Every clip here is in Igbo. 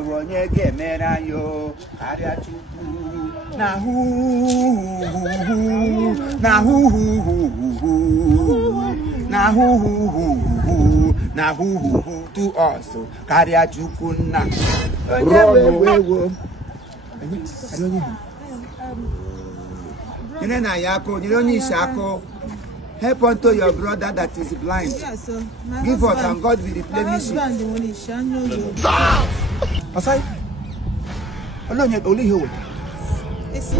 Onye gemera yo aria chuku na hu to us karia chuku na na yako shako. Help unto your brother that is blind. Yes, sir. Give us and God will replenish it. Asai. Only here. It's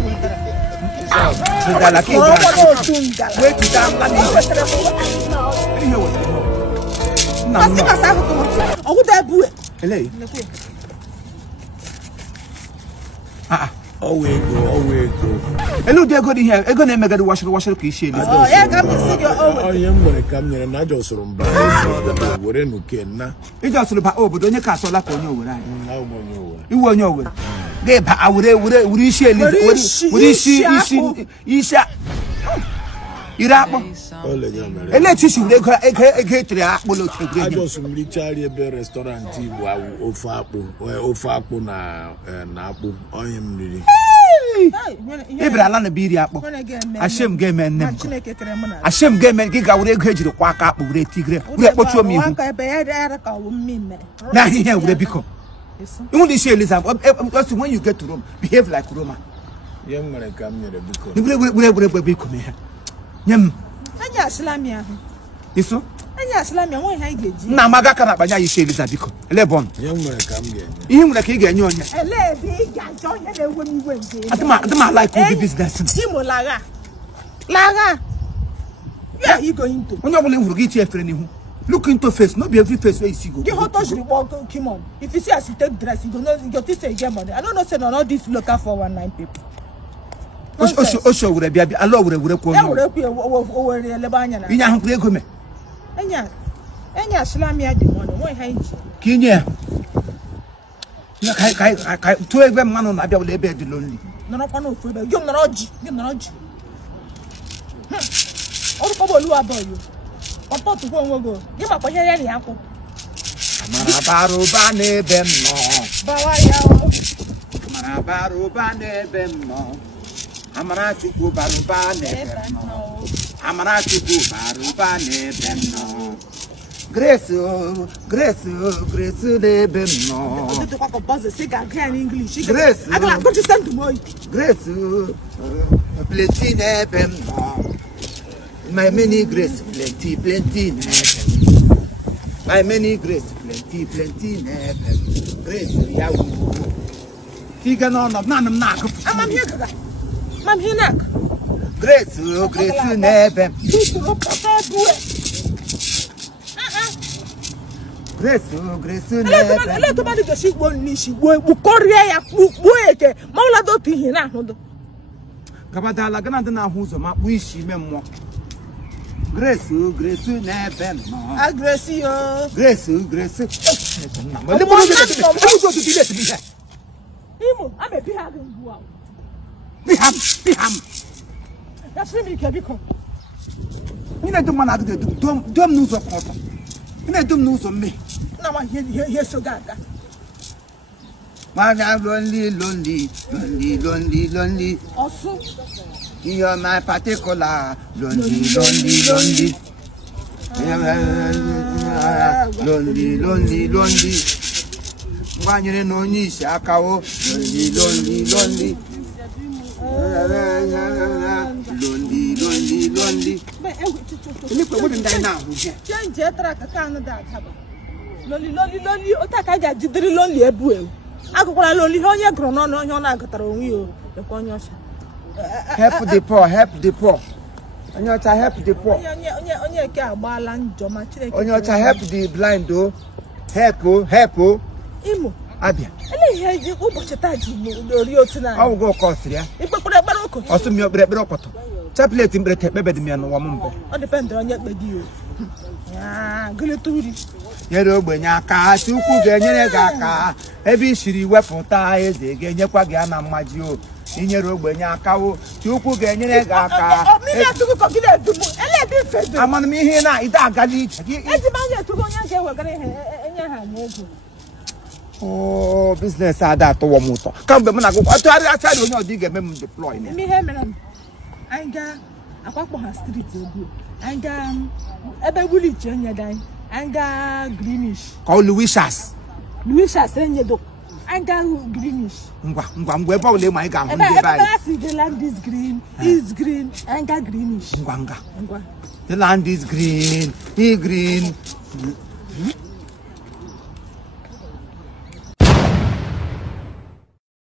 oh, we go. Hello, dear, go in here. I'm gonna make the washer. Oh, yeah, come to see your own. I am gonna come here and I just from we're in Ukena. It's just about over, don't you cast all up on you? You won't know. I would share this. Would you see? Isha. Iraqo. And let's see, they got a great apple. I just from Richard restaurant, Ofapo and Apple. I am really. Ashem game and Ashem game and gig away to quack up with a tigre. What you mean? Now here will become. Only say Elizabeth, when you get to Rome, behave like Roma. Young man, come here because we become here. Yam. Anya Slamia. Isso? Anya Slamia, why I get you? Namaga can up and you say Elizabeth. Lebon. Young man, come here. You like again, you are like the business. Timo Laga. Laga. Yeah, you going to. When you will get your friend. Look into face, not be every face where you see go. The hot touch the walk, come on. If you see us take dress, you don't know your teacher again money. I don't know, send on all these local 419 people. Osho would be a law would have called over Lebanya. In your Gregome. Enya Slamia, the one, why hang Kenya? I two of them man on I will be lonely. No, you're not. All people who are about you. Or to go. Give up a any apple. Marabarubane Bemmo. Marabarubane Bemmo. Amaratuku Barubane Bemmo. Amaratuku Barubane Bemmo. Grace de Bemmo. Grace. I don't go to send to boy. Grace. Plenty Bemmo. My many grace, plenty, my many grace, plenty, grace, Yahoo. Figure none of knock. I'm here. I'm here. Grace, never. Grace, never. Let the money she won't need. She will Korea, Bueke, Molado Pihina. Kabadala Ganadana, who's a map, wish she memoir. Grace, never. Grace. But the one to be here. I'm a Biham. That's really Cabico. You know, the man I don't news of water. You know, don't news of me. Now I hear so gaga. Man, I'm lonely. Also, you are my particular lonely. Lonely. When you know Nishakao, lonely. Look what wouldn't die now. Change your track, I can't lonely. Otaka did lonely a bull. I could only hold your grown on your Nagataro, the Ponyosha. Help the poor. On your time, help the poor. On your car, Balan, Joma. On your time, help the blind, though. Help. Imo. Abia. I hear you over the time. I will go across here. If I put a barocco, or some your bread. Chaplet in bread, baby, me and woman. All depends on your baby. Ya, guleturi. Nyere ogbenye aka, Chukwu ga-enyere gị aka. Ebe ishiri wepụta eze ga-enyekwa gị na mmaji o. Inyere ogbenye aka o, Chukwu ga-enyere gị aka. Mmiri atụgo ka gị na-edubu. Ele dị fedo. Amana m ihe na ide agali iche. Eji manye atụgo onye ga-ewegara ihe enye ha n'ego. Oh, business ada atọwọ m ụtọ. Kamgbe m na-agụkwa atụgharị asarị onye ọdị ga-eme m deploy. Ihe mere m. Anyị ga akwakpọ ha street egwu. Anyị ga ebe wulichi onye dai. Anyị ga greenish. Call Louisias. Louisias enye do. Anyị ga greenish. Ngwa ebe ọbụla ma anyị ga-ahụ ndị bai. The land is green, is green, and got greenish. The land is green, green.